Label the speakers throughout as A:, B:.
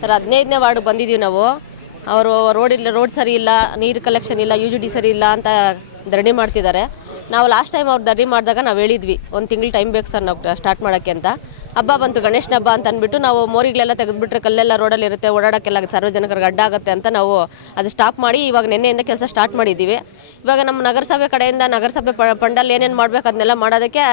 A: Sir, ಹದಿನೈದನೇ ward ಬಂದಿದ್ದೀವಿ ನಾವು. ಅವರು ರೋಡ್ ಇಲ್ಲ, ರೋಡ್ ಸರಿ ಇಲ್ಲ, ನೀರು ಕಲೆಕ್ಷನ್ ಇಲ್ಲ ಯು ಜಿ ಡಿ ಸರಿ ಇಲ್ಲ ಅಂತ ಧರಣಿ ಮಾಡ್ತಿದ್ದಾರೆ. ನಾವು ಲಾಸ್ಟ್ ಟೈಮ್ ಅವ್ರು ಧರಣಿ ಮಾಡಿದಾಗ ನಾವು ಹೇಳಿದ್ವಿ, ಒಂದು ತಿಂಗಳು ಟೈಮ್ ಬೇಕು ಸರ್ ನಾವು ಸ್ಟಾರ್ಟ್ ಮಾಡೋಕ್ಕೆ ಅಂತ. ಹಬ್ಬ ಬಂತು ಗಣೇಶನ ಹಬ್ಬ ಅಂತ ಅಂದ್ಬಿಟ್ಟು ನಾವು ಮೋರಿಗಳೆಲ್ಲ ತೆಗೆದುಬಿಟ್ರೆ ಕಲ್ಲೆಲ್ಲ ರೋಡಲ್ಲಿ ಇರುತ್ತೆ, ಓಡಾಡೋಕ್ಕೆಲ್ಲ ಸಾರ್ವಜನಿಕರಿಗೆ ಅಡ್ಡ ಆಗುತ್ತೆ ಅಂತ ನಾವು ಅದು ಸ್ಟಾಪ್ ಮಾಡಿ ಇವಾಗ ನಿನ್ನೆಯಿಂದ ಕೆಲಸ ಸ್ಟಾರ್ಟ್ ಮಾಡಿದ್ದೀವಿ. ಇವಾಗ ನಮ್ಮ ನಗರಸಭೆ ಕಡೆಯಿಂದ ನಗರಸಭೆ ಪ- ಫಂಡಲ್ಲಿ ಏನೇನು ಮಾಡಬೇಕು ಅದನ್ನೆಲ್ಲ ಮಾಡೋದಕ್ಕೆ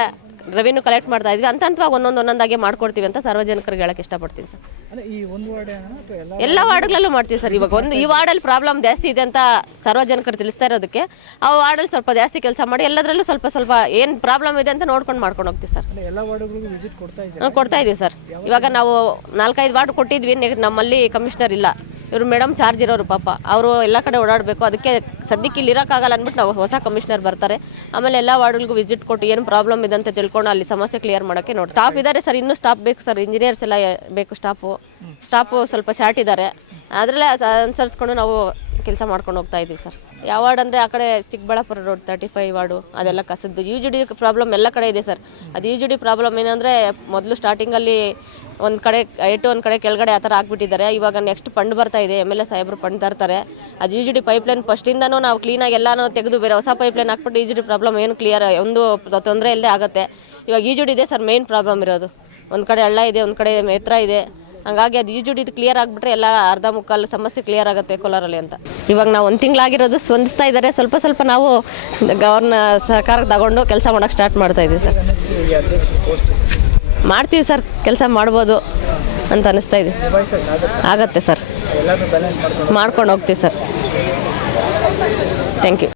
A: ರೆವಿನ್ಯೂ ಕಲೆಕ್ಟ್ ಮಾಡ್ತಾ ಇದ್ವಿ. ಅಂತ ಹಂತವಾಗಿ ಒಂದೊಂದು ಒಂದೊಂದಾಗಿ ಮಾಡ್ಕೊಡ್ತೀವಿ ಅಂತ ಸಾರ್ವಜನಿಕರಿಗೆ ಹೇಳಕ್ಕೆ ಇಷ್ಟಪಡ್ತೀನಿ ಸರ್.
B: ಅಂದರೆ ಈ ಒಂದು ವಾರ್ಡ್ ಅಥವಾ ಎಲ್ಲ ವಾರ್ಡ್ಗಳಲ್ಲೂ ಮಾಡ್ತೀವಿ ಸರ್. ಇವಾಗ ಒಂದು ಈ ವಾರ್ಡಲ್ಲಿ ಪ್ರಾಬ್ಲಮ್ ಜಾಸ್ತಿ ಇದೆ ಅಂತ ಸಾರ್ವಜನಿಕರು ತಿಳಿಸ್ತಾ ಇರೋದಕ್ಕೆ ಆ ವಾರ್ಡಲ್ಲಿ ಸ್ವಲ್ಪ ಜಾಸ್ತಿ ಕೆಲಸ ಮಾಡಿ ಎಲ್ಲದರಲ್ಲೂ ಸ್ವಲ್ಪ ಸ್ವಲ್ಪ ಏನು ಪ್ರಾಬ್ಲಮ್ ಇದೆ ಅಂತ ನೋಡ್ಕೊಂಡು ಮಾಡ್ಕೊಂಡು ಹೋಗ್ತೀವಿ ಸರ್. ಎಲ್ಲ ವಾರ್ಡ್ಗಳಿಗೂ ವಿಸಿಟ್ ಕೊಡ್ತಾ
A: ಇದ್ದೀವಿ ಕೊಡ್ತಾ ಇದೀವಿ ಸರ್. ಇವಾಗ ನಾವು ನಾಲ್ಕೈದು ವಾರ್ಡ್ ಕೊಟ್ಟಿದ್ವಿ. ನಮ್ಮಲ್ಲಿ ಕಮಿಷನರ್ ಇಲ್ಲ. ಇವರು ಮೇಡಮ್ ಚಾರ್ಜ್ ಇರೋರು ಪಾಪ. ಅವರು ಎಲ್ಲ ಕಡೆ ಓಡಾಡಬೇಕು. ಅದಕ್ಕೆ ಸದ್ಯಕ್ಕೆ ಇಲ್ಲಿ ಇರೋಕ್ಕಾಗಲ್ಲ ಅಂದ್ಬಿಟ್ಟು ನಾವು ಹೊಸ ಕಮಿಷನರ್ ಬರ್ತಾರೆ. ಆಮೇಲೆ ಎಲ್ಲ ವಾರ್ಡ್ಗಳಿಗೂ ವಿಸಿಟ್ ಕೊಟ್ಟು ಏನು ಪ್ರಾಬ್ಲಮ್ ಇದೆ ಅಂತ ತಿಳ್ಕೊಂಡು ಅಲ್ಲಿ ಸಮಸ್ಯೆ ಕ್ಲಿಯರ್ ಮಾಡೋಕ್ಕೆ ನೋಡಿ. ಸ್ಟಾಫ್ ಇದ್ದಾರೆ ಸರ್, ಇನ್ನೂ ಸ್ಟಾಫ್ ಬೇಕು ಸರ್. ಇಂಜಿನಿಯರ್ಸ್ ಎಲ್ಲ ಬೇಕು ಸ್ಟಾಫು ಸ್ಟಾಪು ಸ್ವಲ್ಪ ಶಾರ್ಟ್ ಇದ್ದಾರೆ ಅದರಲ್ಲೇ ಅನುಸರಿಸ್ಕೊಂಡು ನಾವು ಕೆಲಸ ಮಾಡ್ಕೊಂಡು ಹೋಗ್ತಾ ಇದ್ದೀವಿ ಸರ್. ಯಾವ ವಾರ್ಡ್ ಅಂದರೆ ಆ ಕಡೆ Chikkaballapur road thirty five ward ಅದೆಲ್ಲ ಕಸದ್ದು. ಯು ಜಿ ಡಿ ಪ್ರಾಬ್ಲಮ್ ಎಲ್ಲ ಕಡೆ ಇದೆ ಸರ್. ಅದು ಯು ಜಿ ಡಿ ಪ್ರಾಬ್ಲಮ್ ಏನಂದರೆ ಮೊದಲು ಸ್ಟಾರ್ಟಿಂಗಲ್ಲಿ ಒಂದು ಕಡೆ, ಏಟು ಒಂದು ಕಡೆ ಕೆಳಗಡೆ ಆ ಥರ ಹಾಕ್ಬಿಟ್ಟಿದ್ದಾರೆ ಇವಾಗ ನೆಕ್ಸ್ಟ್ ಫಂಡ್ ಬರ್ತಾ ಇದೆ ಎಂ ಎಲ್ ಎ ಸಾಹೇಬರು ತರ್ತಾರೆ. ಅದು ಯು ಜಿ ಡಿ ಪೈಪ್ಲೈನ್ ಫಸ್ಟಿಂದನೂ ನಾವು ಕ್ಲೀನಾಗಿ ಎಲ್ಲನೂ ತೆಗೆದು ಬೇರೆ ಹೊಸ ಪೈಪ್ಲೈನ್ ಹಾಕ್ಬಿಟ್ಟು ಯು ಜಿ ಡಿ ಪ್ರಾಬ್ಲಮ್ ಏನು ಕ್ಲಿಯರ್ ಒಂದು ತೊಂದರೆ ಇಲ್ಲೇ ಆಗುತ್ತೆ. ಇವಾಗ ಯು ಜಿ ಡಿ ಇದೆ ಸರ್ ಮೇನ್ ಪ್ರಾಬ್ಲಮ್ ಇರೋದು. ಒಂದು ಕಡೆ ಹಳ್ಳ ಇದೆ, ಒಂದು ಕಡೆ ಎತ್ತರ ಇದೆ. ಹಂಗಾಗಿ ಅದು ಯೂಜುಡಿ ಇದು ಕ್ಲಿಯರ್ ಆಗಿಬಿಟ್ರೆ ಎಲ್ಲ ಅರ್ಧ ಮುಕ್ಕಾಲು ಸಮಸ್ಯೆ ಕ್ಲಿಯರ್ ಆಗುತ್ತೆ ಕೋಲಾರಲ್ಲಿ ಅಂತ. ಇವಾಗ ನಾವು ಒಂದು ತಿಂಗಳಾಗಿರೋದು ಸ್ಪಂದಿಸ್ತಾ ಇದ್ದಾರೆ ಸ್ವಲ್ಪ ಸ್ವಲ್ಪ ನಾವು ಗವರ್ನ ಸರ್ಕಾರಕ್ಕೆ ತಗೊಂಡು ಕೆಲಸ ಮಾಡೋಕ್ಕೆ ಸ್ಟಾರ್ಟ್ ಮಾಡ್ತಾ ಇದ್ದೀವಿ ಸರ್ ಮಾಡ್ತೀವಿ ಸರ್ ಕೆಲಸ ಮಾಡ್ಬೋದು ಅಂತ ಅನಿಸ್ತಾ ಇದೆ. ಆಗತ್ತೆ ಸರ್. ಮಾಡ್ಕೊಂಡು ಹೋಗ್ತೀವಿ ಸರ್. Thank you